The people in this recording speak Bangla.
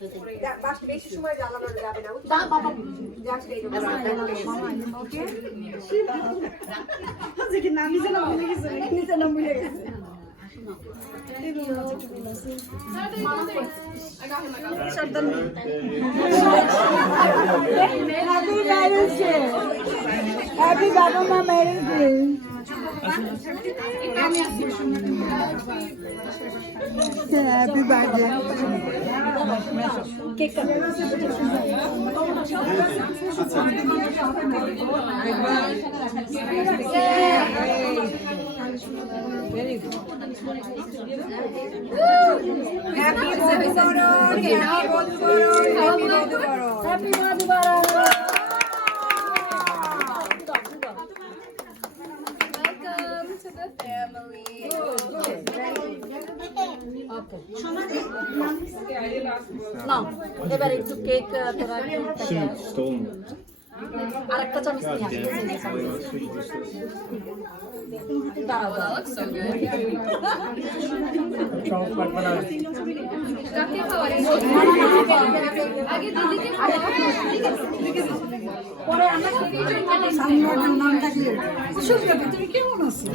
বেশি সময় জ্বালানো যাবে না। Happy Baba Ma marriage day. Happy birthday. Cake cut. Very good. Happy birthday. Happy birthday. নাও এবার একটু কেক তোরা Stolen. আরেকটা চামচ নিয়ে আসি দাঁড়াও দাঁড়াও পরে আমরা নাম থাকলে তুমি কেমন আছো?